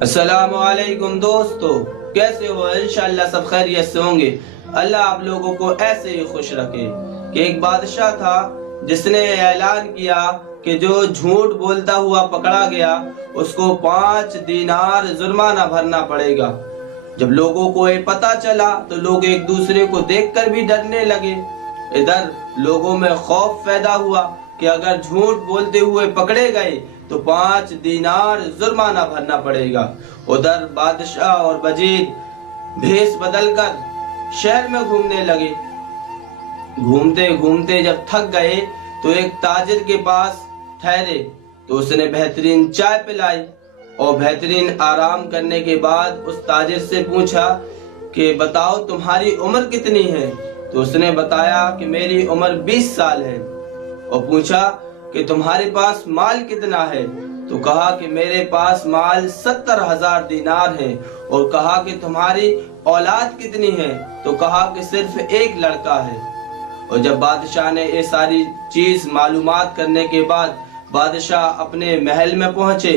अस्सलाम वालेकुम दोस्तों, कैसे हो? इंशाअल्लाह सब खैरियत से होंगे। अल्लाह आप लोगों को ऐसे ही खुश रखे कि एक बादशाह था जिसने ऐलान किया कि जो झूठ बोलता हुआ पकड़ा गया उसको 5 दीनार जुर्माना भरना पड़ेगा। जब लोगों को ये पता चला तो लोग एक दूसरे को देखकर भी डरने लगे। इधर लोगों में खौफ पैदा हुआ कि अगर झूठ बोलते हुए पकड़े गए तो 5 दीनार जुर्माना भरना पड़ेगा। उधर बादशाह और वजीर भेष बदलकर शहर में घूमने लगे। घूमते घूमते जब थक गए तो एक ताजिर के पास ठहरे तो उसने बेहतरीन चाय पिलाई और बेहतरीन आराम करने के बाद उस ताजिर से पूछा कि बताओ तुम्हारी उम्र कितनी है? तो उसने बताया कि मेरी उम्र 20 साल है। और पूछा कि तुम्हारे पास माल कितना है? तो कहा कि मेरे पास माल 70,000 दीनार है। और कहा कि तुम्हारी औलाद कितनी है? तो कहा कि सिर्फ एक लड़का है। और जब बादशाह ने ये सारी चीज मालूमात करने के बाद बादशाह अपने महल में पहुंचे।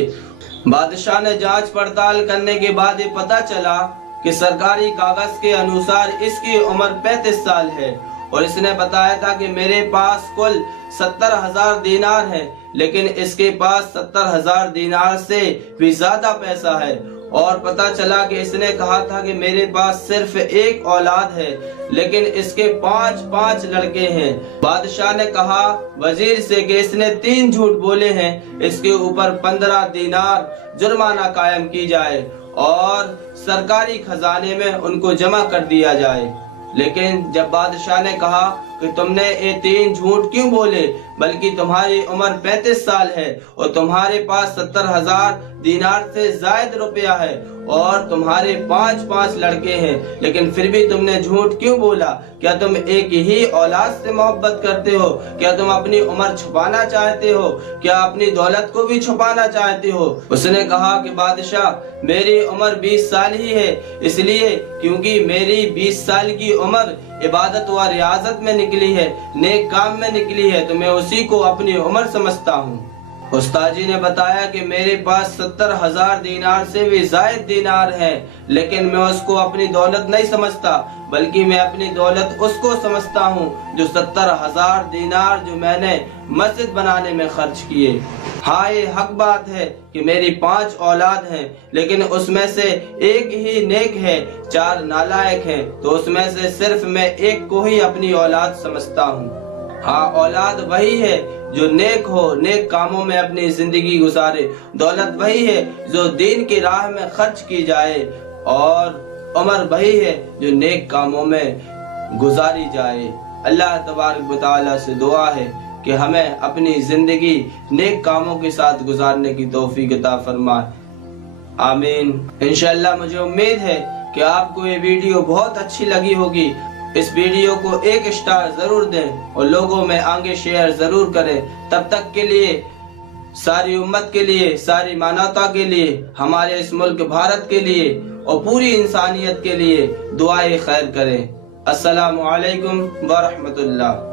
बादशाह ने जांच पड़ताल करने के बाद ये पता चला कि सरकारी कागज के अनुसार इसकी उम्र 35 साल है। और इसने बताया था कि मेरे पास कुल 70,000 दीनार है, लेकिन इसके पास 70,000 दीनार से भी ज्यादा पैसा है। और पता चला कि इसने कहा था कि मेरे पास सिर्फ एक औलाद है, लेकिन इसके 5 लड़के हैं। बादशाह ने कहा वजीर से कि इसने 3 झूठ बोले हैं, इसके ऊपर 15 दीनार जुर्माना कायम की जाए और सरकारी खजाने में उनको जमा कर दिया जाए। लेकिन जब बादशाह ने कहा कि तुमने ये 3 झूठ क्यों बोले, बल्कि तुम्हारी उम्र 35 साल है और तुम्हारे पास 70,000 दीनार से ज्यादा रुपया है और तुम्हारे 5 लड़के हैं, लेकिन फिर भी तुमने झूठ क्यों बोला? क्या तुम एक ही औलाद से मोहब्बत करते हो? क्या तुम अपनी उम्र छुपाना चाहते हो? क्या अपनी दौलत को भी छुपाना चाहते हो? उसने कहा कि बादशाह मेरी उम्र 20 साल ही है, इसलिए क्योंकि मेरी 20 साल की उम्र इबादत व रियाजत में निकली है, नेक काम में निकली है, तो मैं उसी को अपनी उम्र समझता हूँ। उस्ताजी ने बताया कि मेरे पास 70,000 दीनार से भी ज्यादा दीनार हैं, लेकिन मैं उसको अपनी दौलत नहीं समझता, बल्कि मैं अपनी दौलत उसको समझता हूँ जो 70,000 दीनार जो मैंने मस्जिद बनाने में खर्च किए। हाँ, ये हक बात है कि मेरी 5 औलाद हैं, लेकिन उसमें से एक ही नेक है, 4 नालायक हैं, तो उसमें से सिर्फ मैं एक को ही अपनी औलाद समझता हूँ। हाँ, औलाद वही है जो नेक हो, नेक कामों में अपनी जिंदगी गुजारे। दौलत वही है जो दीन की राह में खर्च की जाए, और उम्र वही है जो नेक कामों में गुजारी जाए। अल्लाह तबारक व तआला से दुआ है कि हमें अपनी जिंदगी नेक कामों के साथ गुजारने की तौफीक अता फरमाए। आमीन। इंशाअल्लाह मुझे उम्मीद है कि आपको ये वीडियो बहुत अच्छी लगी होगी। इस वीडियो को 1 स्टार जरूर दें और लोगों में आगे शेयर जरूर करें। तब तक के लिए सारी उम्मत के लिए, सारी मानवता के लिए, हमारे इस मुल्क भारत के लिए और पूरी इंसानियत के लिए दुआएं खैर करें। अस्सलामु अलैकुम व रहमतुल्लाह।